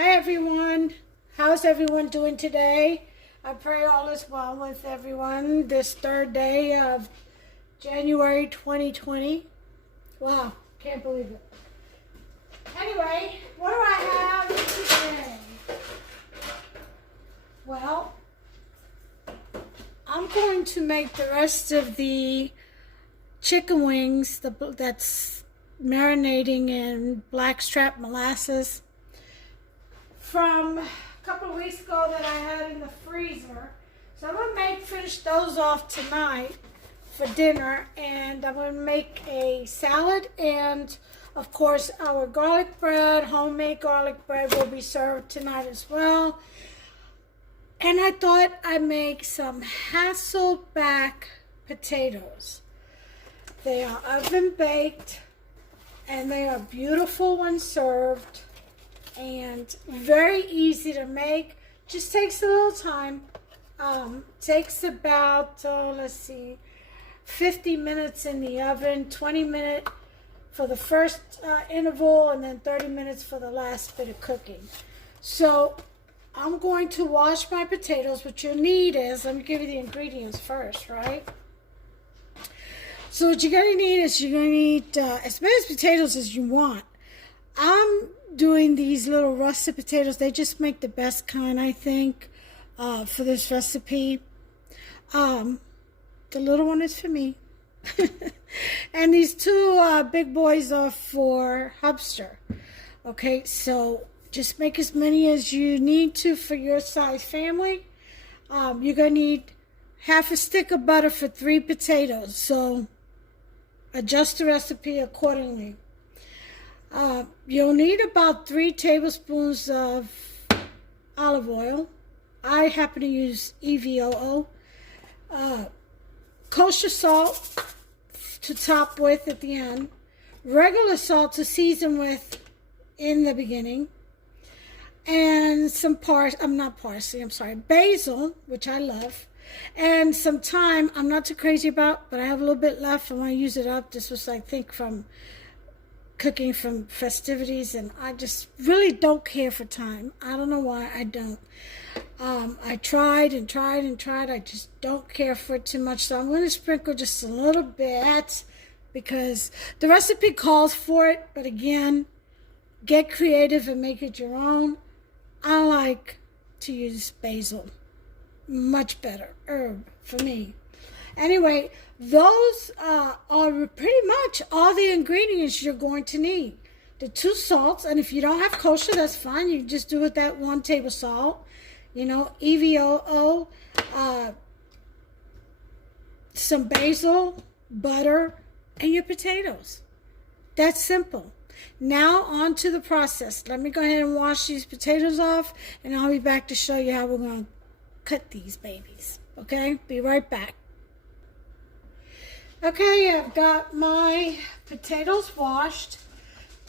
Hi everyone, how's everyone doing today? I pray all is well with everyone this third day of January 2020. Wow, can't believe it. Anyway, what do I have today? Well, I'm going to make the rest of the chicken wings that's marinating in blackstrap molasses from a couple of weeks ago that I had in the freezer. So I'm going to finish those off tonight for dinner, and I'm going to make a salad, and of course our garlic bread, homemade garlic bread, will be served tonight as well. And I thought I'd make some Hasselback potatoes. They are oven baked and they are beautiful when served and very easy to make. Just takes a little time. Takes about, 50 minutes in the oven, 20 minutes for the first interval, and then 30 minutes for the last bit of cooking. So I'm going to wash my potatoes. What you'll need is, let me give you the ingredients first, right? So what you're going to need is you're going to need as many potatoes as you want. I'm doing these little russet potatoes. They just make the best kind, I think, for this recipe. The little one is for me. And these two big boys are for Hubster. Okay, so just make as many as you need to for your size family. You're going to need half a stick of butter for 3 potatoes. So adjust the recipe accordingly. You'll need about 3 tablespoons of olive oil. I happen to use EVOO. Kosher salt to top with at the end. Regular salt to season with in the beginning. And some basil, which I love. And some thyme, I'm not too crazy about, but I have a little bit left. I want to use it up. This was, I think, from cooking from festivities, and I just really don't care for thyme. I don't know why I don't. I tried and tried and tried. I just don't care for it too much. So I'm going to sprinkle just a little bit because the recipe calls for it. But again, get creative and make it your own. I like to use basil. Much better herb for me. Anyway, those are pretty much all the ingredients you're going to need. The 2 salts, and if you don't have kosher, that's fine. You just do it that 1 table salt. EVOO, some basil, butter, and your potatoes. That's simple. Now on to the process. Let me go ahead and wash these potatoes off, and I'll be back to show you how we're going to cut these babies. Okay? Be right back. Okay, I've got my potatoes washed,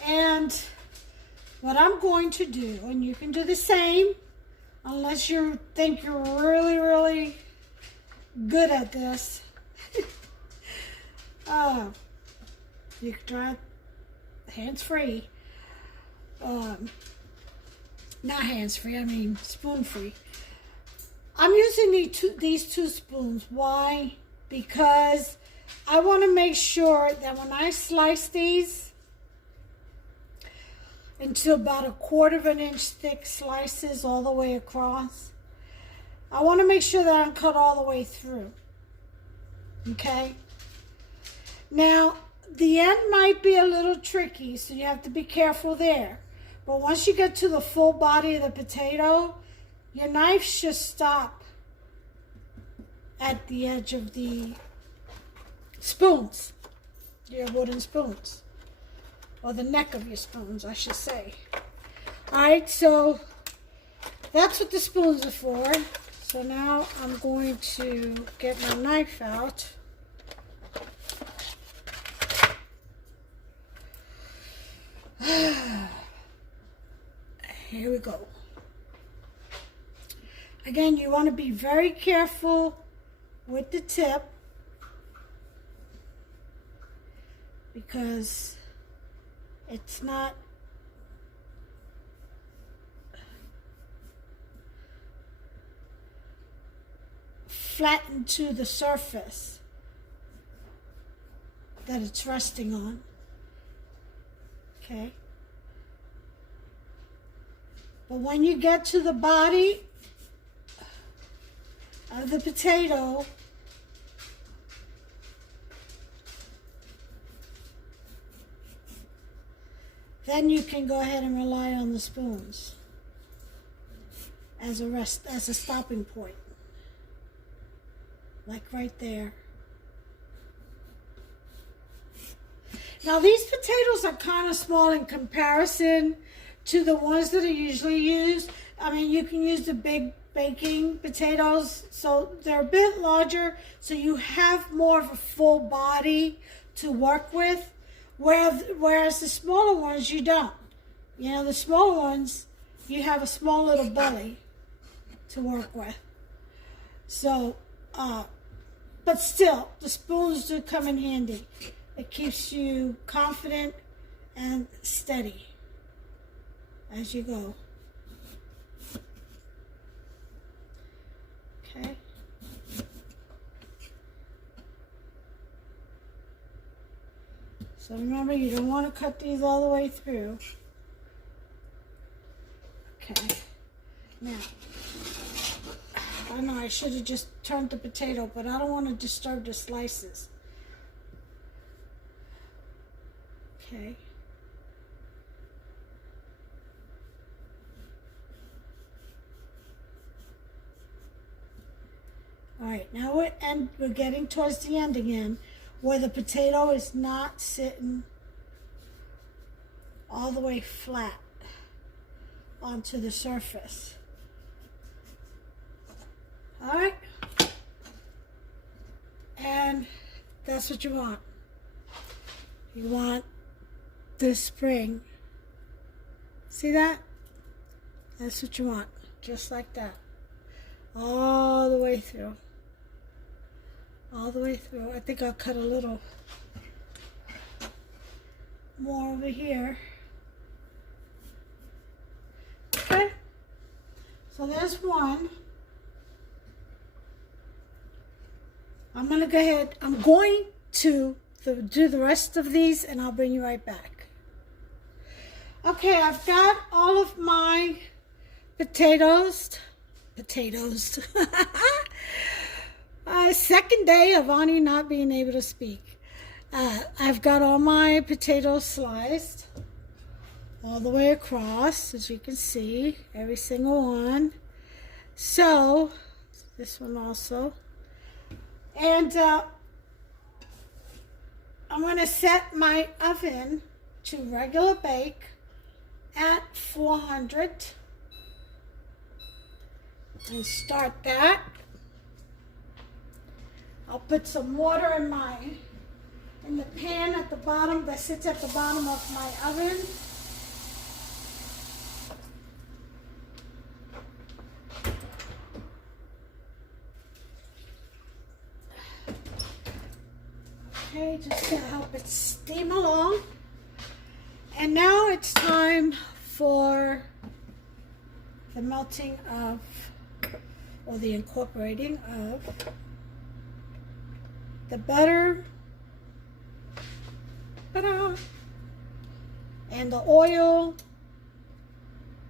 and what I'm going to do, and you can do the same, unless you think you're really, really good at this. You can try it hands-free. Not hands-free, I mean spoon-free. I'm using these 2 spoons. Why? Because I want to make sure that when I slice these into about 1/4 inch thick slices all the way across, I want to make sure that I'm cut all the way through. Okay? Now, the end might be a little tricky, so you have to be careful there. But once you get to the full body of the potato, your knife should stop at the edge of the spoons, your wooden spoons, or the neck of your spoons, I should say. Alright, so that's what the spoons are for. So now I'm going to get my knife out. Here we go. Again, you want to be very careful with the tip because it's not flatten to the surface that it's resting on. Okay. But when you get to the body of the potato, then you can go ahead and rely on the spoons as a stopping point. Like right there. Now these potatoes are kind of small in comparison to the ones that are usually used. I mean, you can use the big baking potatoes, so they're a bit larger, so you have more of a full body to work with, whereas the smaller ones you don't. You know, the smaller ones, you have a small little belly to work with. So, but still, the spoons do come in handy. It keeps you confident and steady as you go. Okay. So remember, you don't want to cut these all the way through. Okay. Now, I know I should have just turned the potato, but I don't want to disturb the slices. Okay. All right, now we're getting towards the end again, where the potato is not sitting all the way flat onto the surface. All right, and that's what you want. You want this spring. See that? That's what you want, just like that, all the way through. All the way through. I think I'll cut a little more over here. Okay. So there's one. I'm going to go ahead. I'm going to do the rest of these, and I'll bring you right back. Okay, I've got all of my potatoes. Second day of Ani not being able to speak. I've got all my potatoes sliced all the way across, as you can see, every single one. So, this one also. And I'm going to set my oven to regular bake at 400 and start that. I'll put some water in the pan at the bottom that sits at the bottom of my oven. Okay, just to help it steam along. And now it's time for the melting of, or the incorporating of, the butter, and the oil,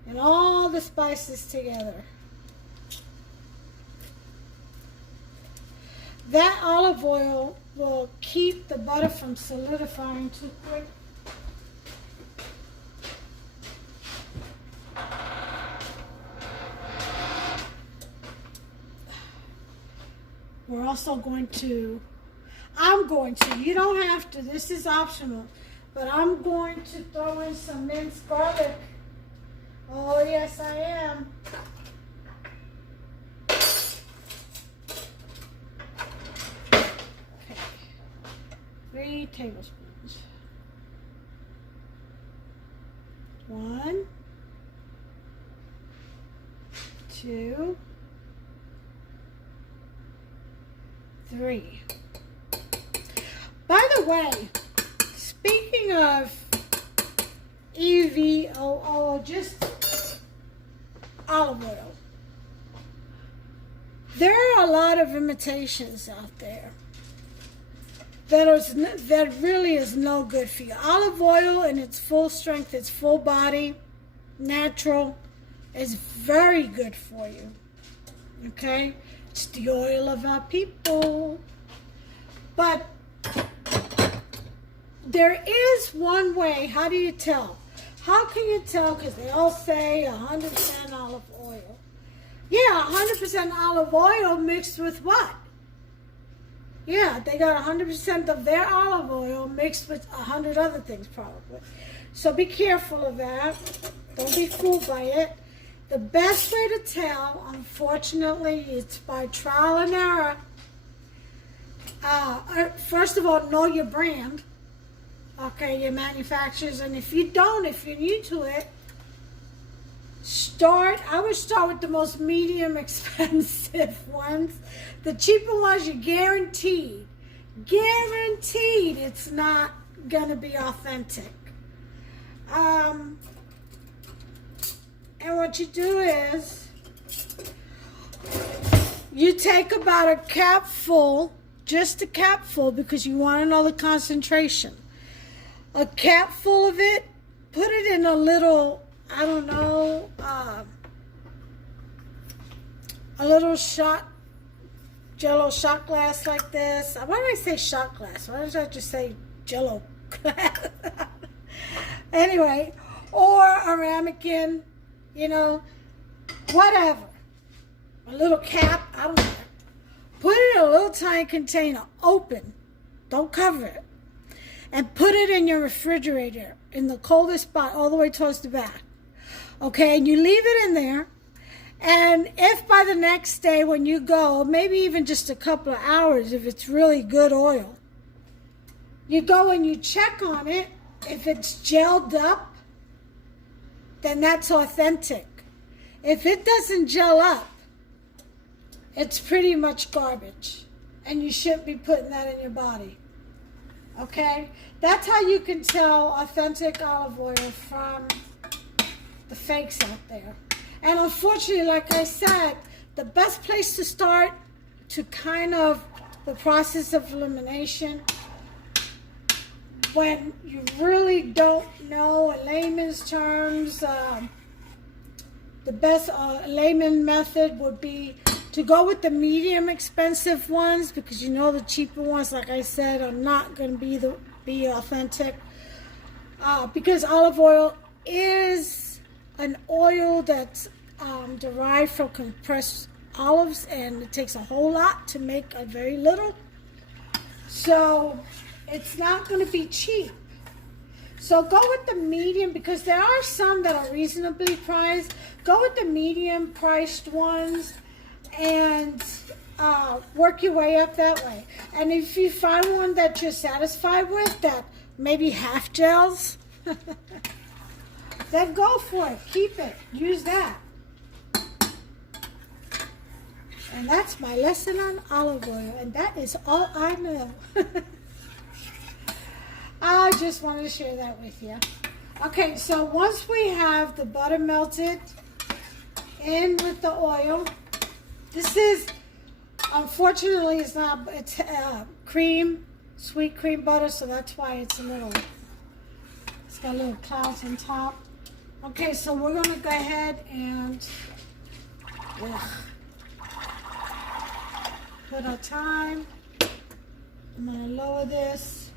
and all the spices together. That olive oil will keep the butter from solidifying too quick. We're also going to, you don't have to, this is optional, but I'm going to throw in some minced garlic. Oh yes, I am. Okay. 3 tablespoons. 1, 2, 3. By the way, speaking of EVOO, just olive oil, there are a lot of imitations out there that really is no good for you. Olive oil in its full strength, its full body, natural, is very good for you. Okay? It's the oil of our people. But there is one way. How do you tell? How can you tell? Because they all say 100% olive oil. Yeah, 100% olive oil mixed with what? Yeah, they got 100% of their olive oil mixed with 100 other things probably. So be careful of that. Don't be fooled by it. The best way to tell, unfortunately, it's by trial and error. First of all, know your brand. Okay, your manufacturers. And if you don't, if you're new to it, I would start with the most medium expensive ones. The cheaper ones, you're guaranteed it's not gonna be authentic. And what you do is you take about a cap full, just a cap full, because you want to know the concentration. A cap full of it, put it in a little, I don't know, a little Jello shot glass like this. Why did I say shot glass? Why did I just say Jello glass? Anyway, or a ramekin, whatever. A little cap, I don't care. Put it in a little tiny container, open. Don't cover it. And put it in your refrigerator, in the coldest spot, all the way towards the back. Okay, and you leave it in there. And if by the next day when you go, maybe even just a couple of hours, if it's really good oil, you go and you check on it. If it's gelled up, then that's authentic. If it doesn't gel up, it's pretty much garbage. And you shouldn't be putting that in your body. Okay? That's how you can tell authentic olive oil from the fakes out there. And unfortunately, like I said, the best place to start to kind of the process of elimination, when you really don't know, in layman's terms, the best layman method would be to go with the medium expensive ones, because the cheaper ones, like I said, are not going to be authentic. Because olive oil is an oil that's derived from compressed olives, and it takes a whole lot to make a very little. So it's not going to be cheap. So go with the medium, because there are some that are reasonably priced. Go with the medium priced ones and work your way up that way. And if you find one that you're satisfied with, that maybe half gels, then go for it. Keep it. Use that. And that's my lesson on olive oil. And that is all I know. I just wanted to share that with you. Okay, so once we have the butter melted in with the oil, this is, unfortunately, it's cream, sweet cream butter, so that's why it's got little clouds on top. Okay, so we're going to go ahead and put our thyme. I'm going to lower this.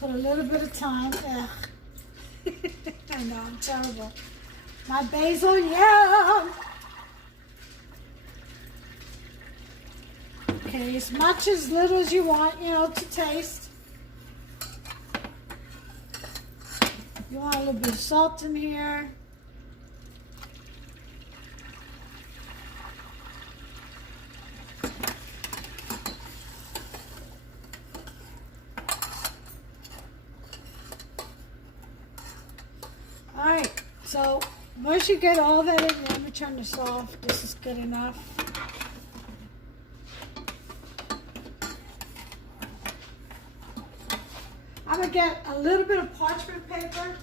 Put a little bit of thyme. I know, I'm terrible. My basil, yeah. Okay, as much as little as you want, to taste. You want a little bit of salt in here. Alright, so once you get all that in there, let me turn this off. This is good enough. I'm going to get a little bit of parchment paper.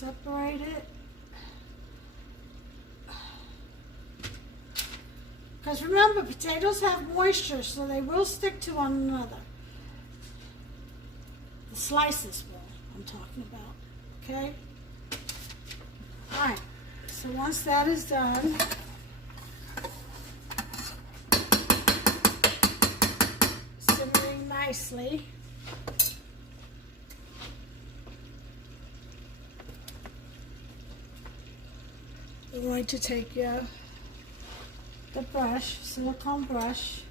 separate it. Because remember, potatoes have moisture, so they will stick to one another. The slices will, I'm talking about. Okay? Alright, so once that is done, simmering nicely, we're going to take the brush, silicone brush,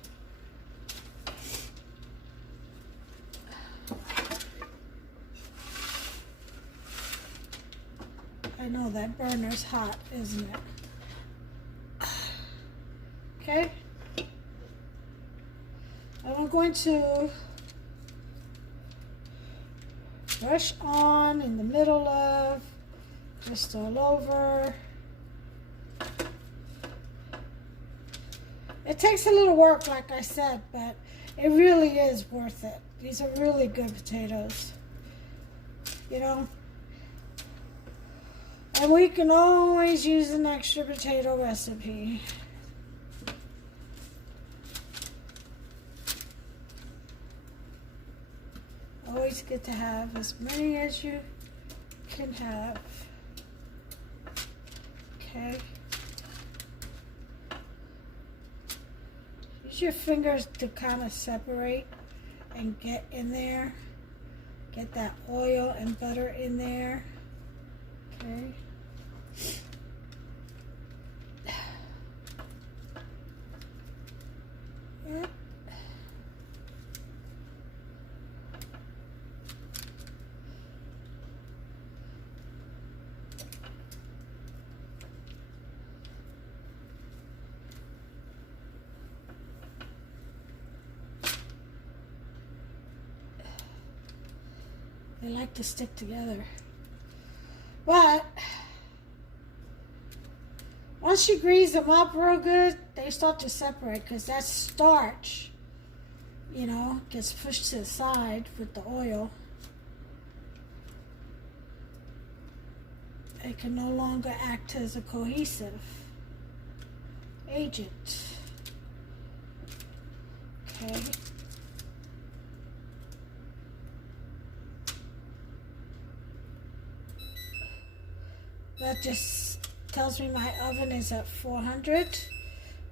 I know that burner's hot, isn't it? Okay. And I'm going to brush on in the middle of, just all over. It takes a little work, like I said, but it really is worth it. These are really good potatoes, you know. And we can always use an extra potato recipe. Always good to have as many as you can have. Okay. Use your fingers to kind of separate and get in there. Get that oil and butter in there. Okay. Yeah. They like to stick together. But once you grease them up real good, they start to separate because that starch, you know, gets pushed to the side with the oil. It can no longer act as a cohesive agent. Okay. That just tells me my oven is at 400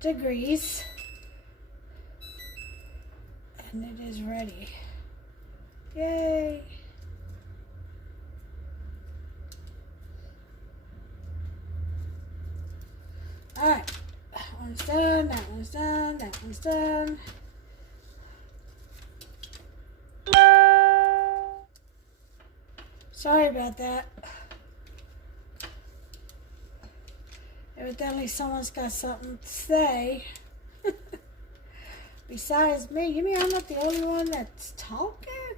degrees and it is ready. Yay! Alright, that one's done, that one's done, that one's done. Sorry about that. Evidently someone's got something to say. Besides me. You mean I'm not the only one that's talking?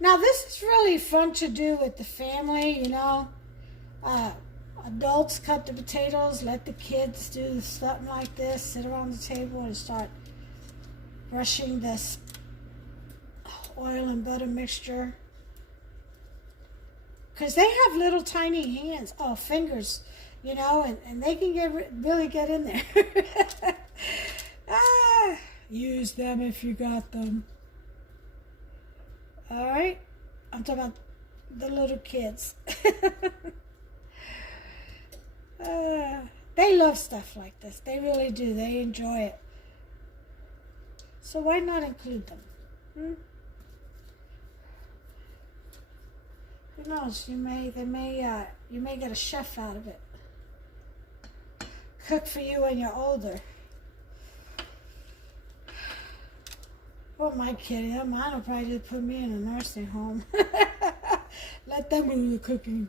Now this is really fun to do with the family, you know. Adults cut the potatoes, let the kids do something like this, sit around the table and start brushing this oil and butter mixture. Because they have little tiny hands, fingers, you know, and they can really get in there. Use them if you got them. All right? I'm talking about the little kids. They love stuff like this. They really do. They enjoy it. So why not include them? Who knows? You may get a chef out of it. Cook for you when you're older. What am I kidding? Mine will probably just put me in a nursing home. Let them do the cooking.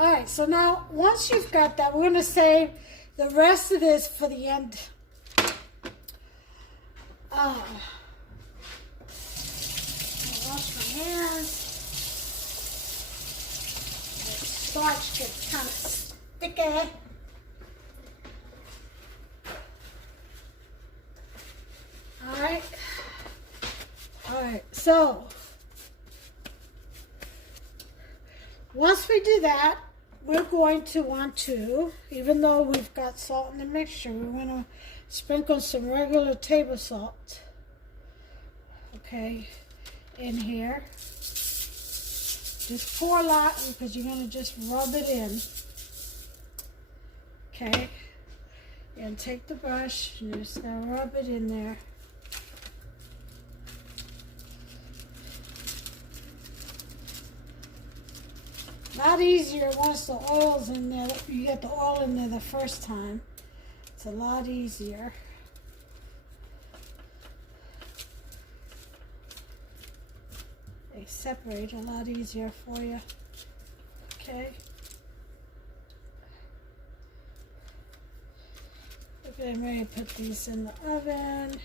Alright, so now once you've got that, we're going to save the rest of this for the end. Wash my hands. The starch gets kind of sticky. So, once we do that, we're going to want to, even though we've got salt in the mixture, we're going to sprinkle some regular table salt, okay, in here. Just pour a lot because you're going to just rub it in, okay, and take the brush and you're just going to rub it in there. A lot easier once the oil's in there. You get the oil in there the first time. It's a lot easier. They separate a lot easier for you. Okay. We're getting ready to put these in the oven.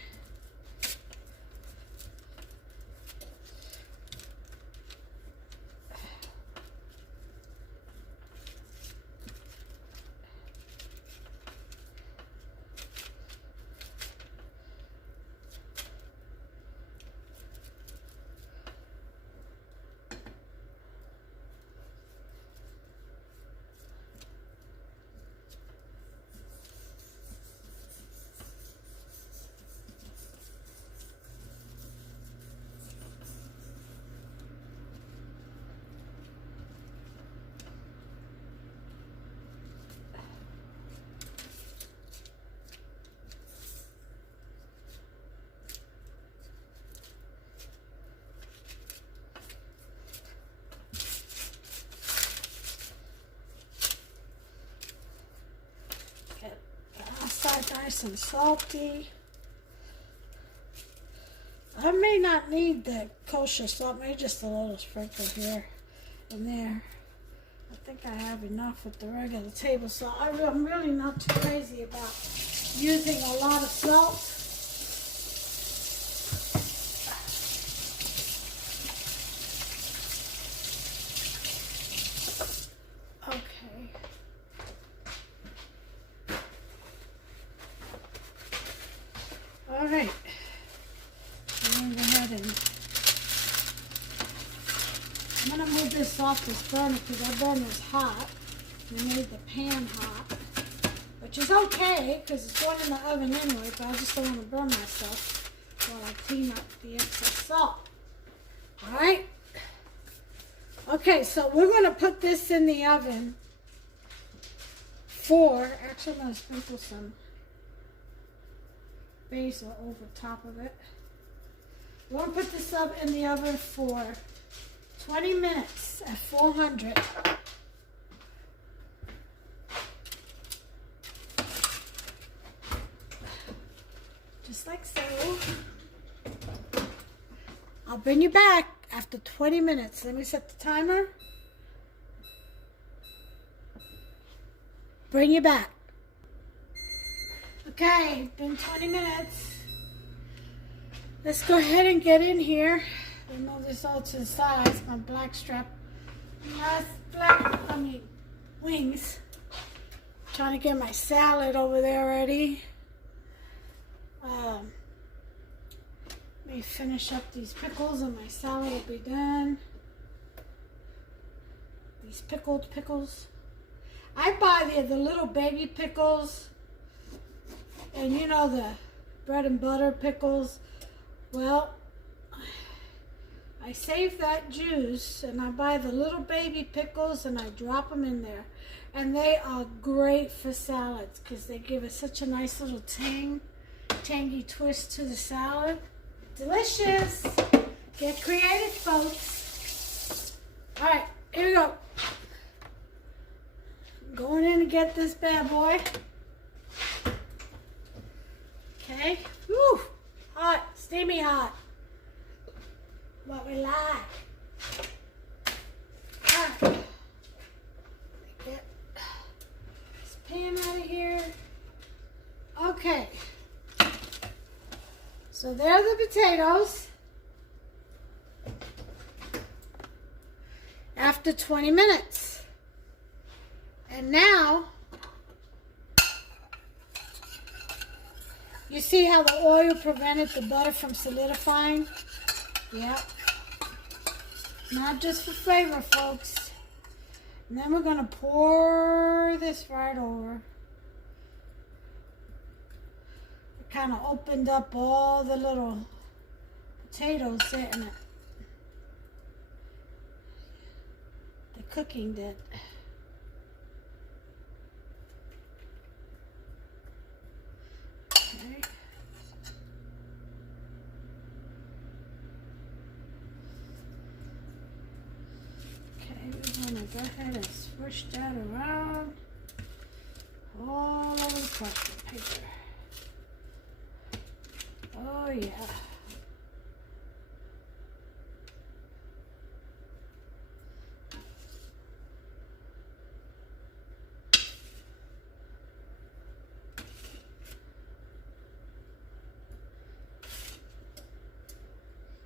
Nice and salty. I may not need the kosher salt, maybe just a little sprinkle here and there. I think I have enough with the regular table salt. I'm really not too crazy about using a lot of salt. All right, I'm going to go ahead and I'm going to move this off this burner because our burner is hot. We made the pan hot, which is okay because it's going in the oven anyway, but I just don't want to burn myself while I clean up the excess salt. All right. Okay, so we're going to put this in the oven for, actually I'm going to sprinkle some basil over top of it. We're going to put this up in the oven for 20 minutes at 400. Just like so. I'll bring you back after 20 minutes. Let me set the timer. Bring you back. Okay, been 20 minutes. Let's go ahead and get in here. Move this all to the sides. My black strap. Wings. Trying to get my salad over there ready. Let me finish up these pickles and my salad will be done. These pickled pickles. I buy the little baby pickles. And you know the bread and butter pickles. Well, I save that juice and I buy the little baby pickles and I drop them in there. And they are great for salads because they give it such a nice little tangy twist to the salad. Delicious. Get creative, folks. All right, here we go. I'm going in to get this bad boy. Okay. Woo! Hot, steamy hot. What we like. Alright. Get this pan out of here. Okay. So there are the potatoes. After 20 minutes. And now, you see how the oil prevented the butter from solidifying? Yep. Not just for flavor, folks. And then we're going to pour this right over. It kind of opened up all the little potatoes, didn't it? The cooking did. Okay. We're going to go ahead and switch that around all over the parchment paper. Oh yeah.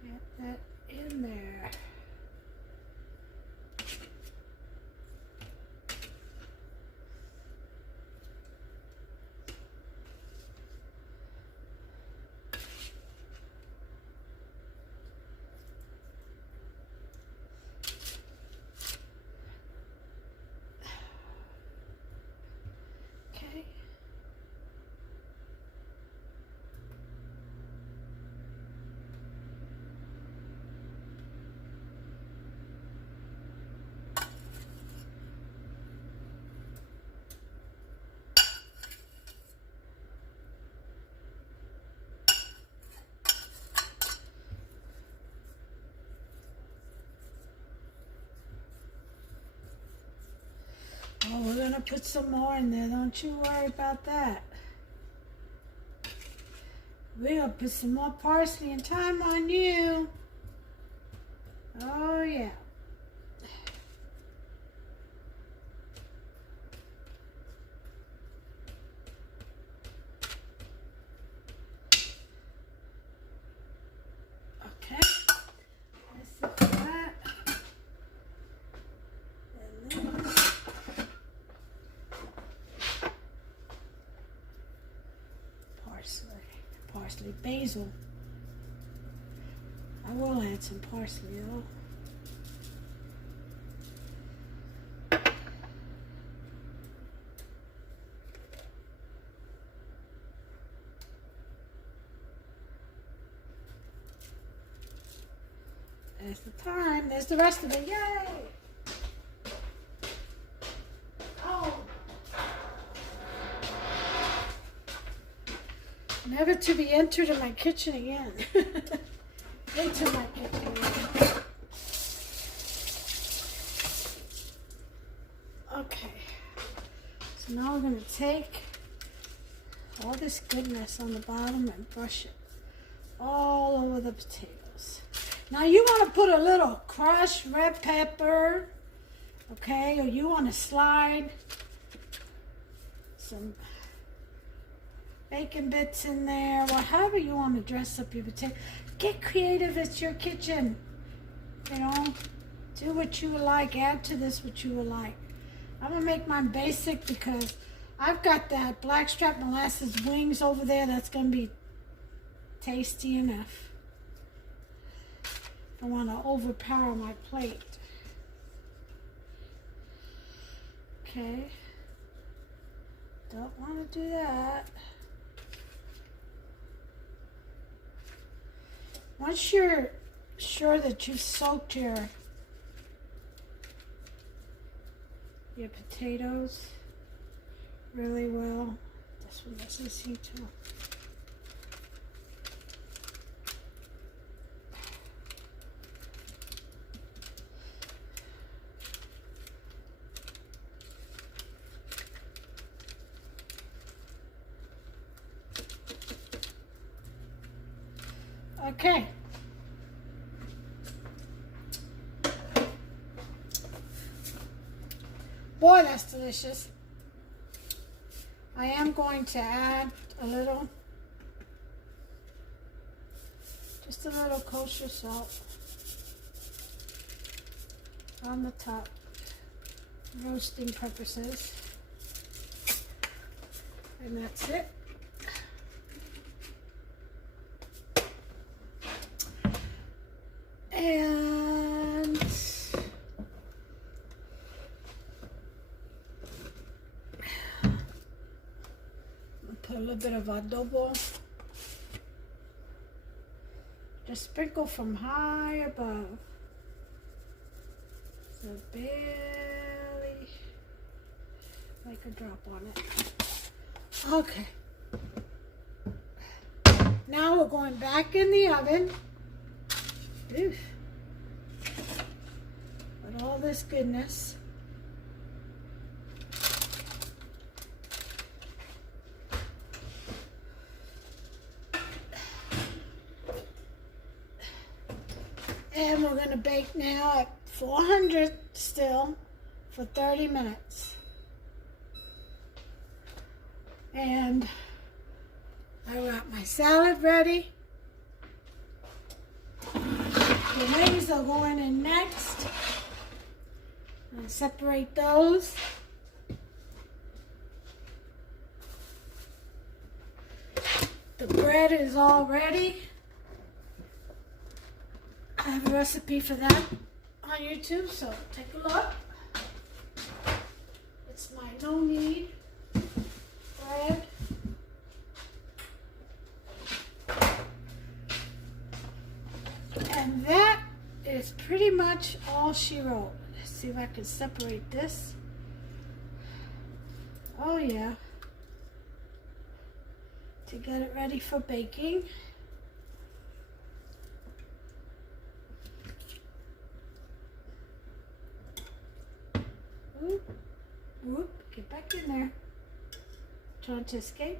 Get that in there. Oh, we're going to put some more in there. Don't you worry about that. We're going to put some more parsley and thyme on you. Oh, yeah. Okay. That's it for that. And then parsley, basil. I will add some parsley though. There's the thyme. There's the rest of it. Yay! Never to be entered in my kitchen again. Into my kitchen again. Okay. So now we're going to take all this goodness on the bottom and brush it all over the potatoes. Now you want to put a little crushed red pepper, okay, or you want to slide some bacon bits in there, or however you want to dress up your potato. Get creative, it's your kitchen. You know, do what you would like, add to this what you would like. I'm going to make mine basic because I've got that blackstrap molasses wings over there that's going to be tasty enough. I want to overpower my plate. Okay. Don't want to do that. Once you're sure that you've soaked your potatoes really well, this one doesn't seem to. Okay. Boy, that's delicious. I am going to add a little, just a little kosher salt on the top, roasting purposes. And that's it. bit of adobo. Just sprinkle from high above. So barely, like a drop on it. Okay. Now we're going back in the oven. Oof. With all this goodness. And we're going to bake now at 400 still for 30 minutes. And I got my salad ready. The wings are going in next. I'll separate those. The bread is all ready. I have a recipe for that on YouTube, so take a look. It's my no-knead bread. And that is pretty much all she wrote. Let's see if I can separate this. Oh yeah. To get it ready for baking. Whoop, whoop, get back in there. Trying to escape.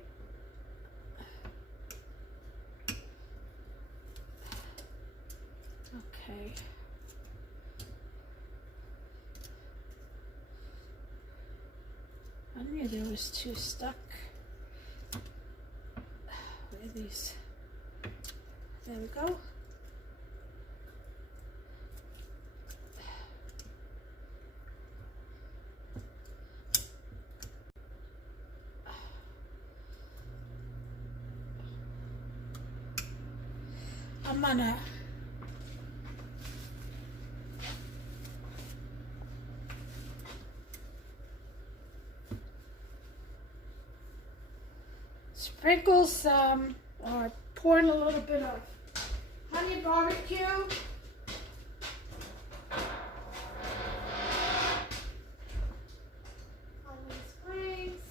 Okay. I knew there was two stuck. Where are these? There we go. I'm gonna sprinkle some, or pour in a little bit of honey barbecue. On these wings.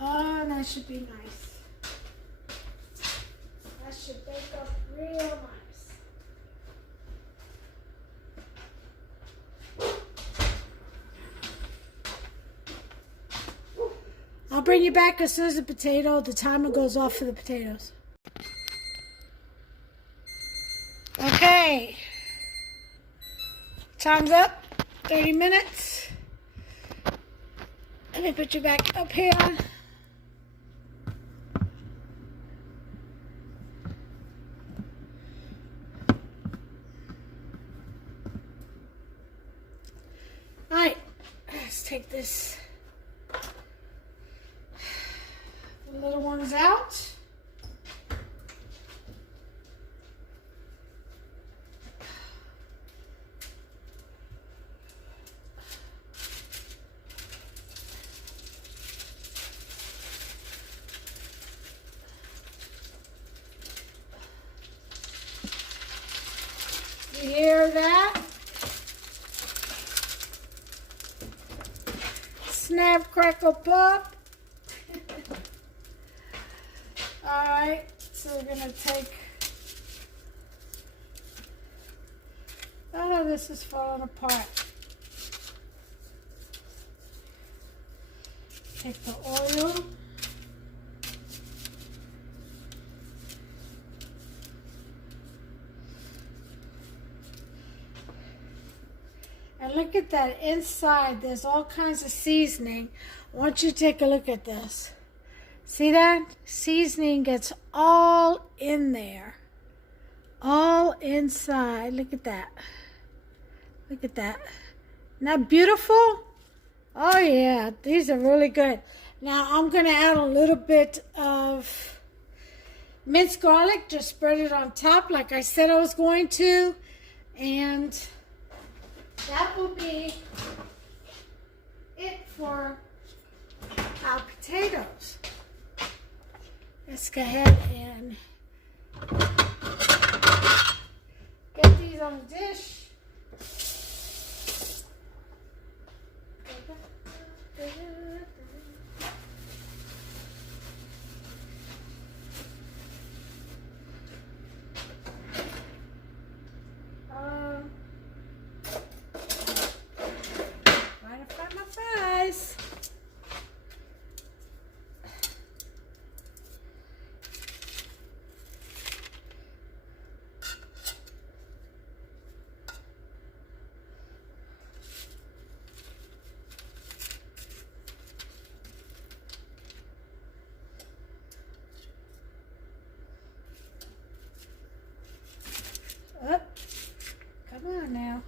Oh, that should be nice. That should bake up real nice. I'll bring you back as soon as the timer goes off for the potatoes. Okay. Time's up. 30 minutes. Let me put you back up here. Alright, let's take this the little ones out. You hear that? Snap, crackle, pop. Alright, so we're going to take... Oh, this is falling apart. Take the oil. And look at that inside, there's all kinds of seasoning. I want you to take a look at this. See that? Seasoning gets all in there. All inside. Look at that. Look at that. Isn't that beautiful? Oh yeah, these are really good. Now I'm going to add a little bit of minced garlic, just spread it on top like I said I was going to. And that will be it for our potatoes. Let's go ahead and get these on a dish. Trying to find my fries. Up. Come on now.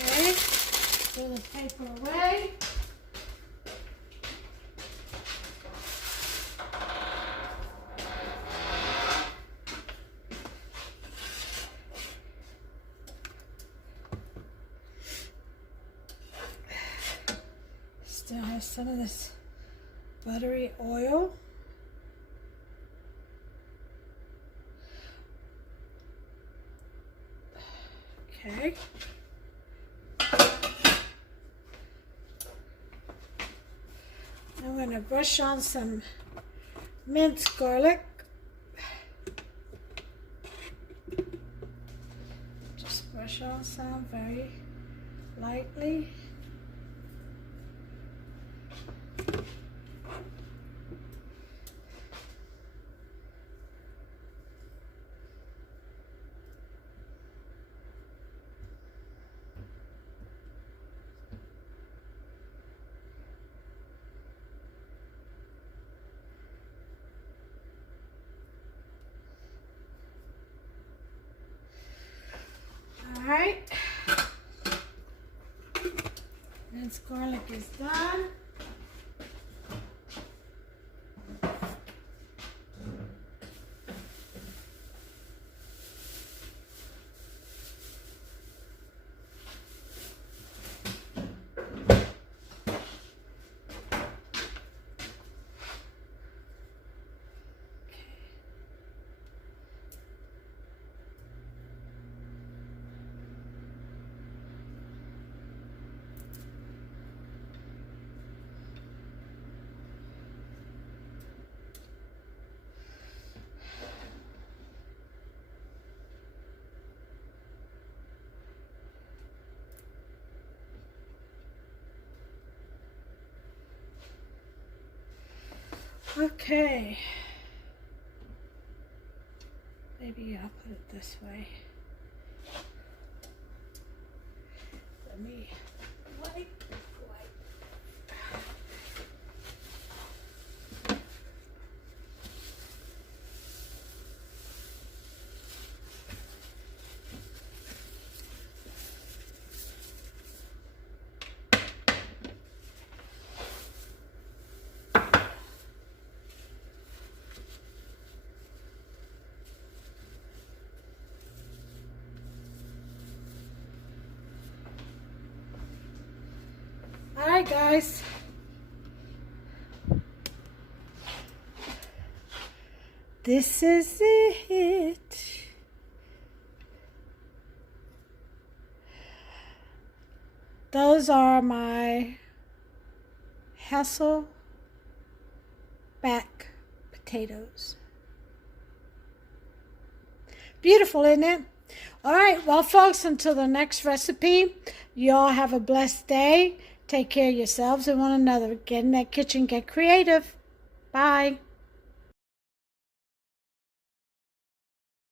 Okay, throw the paper away. Still have some of this buttery oil. Okay. I'm going to brush on some minced garlic. Just brush on some very lightly. All right, minced garlic is done. Okay, maybe I'll put it this way. Let me wipe. Alright guys, this is it. Those are my Hasselback potatoes. Beautiful, isn't it? All right, well, folks, until the next recipe, you all have a blessed day. Take care of yourselves and one another. Get in that kitchen, get creative. Bye.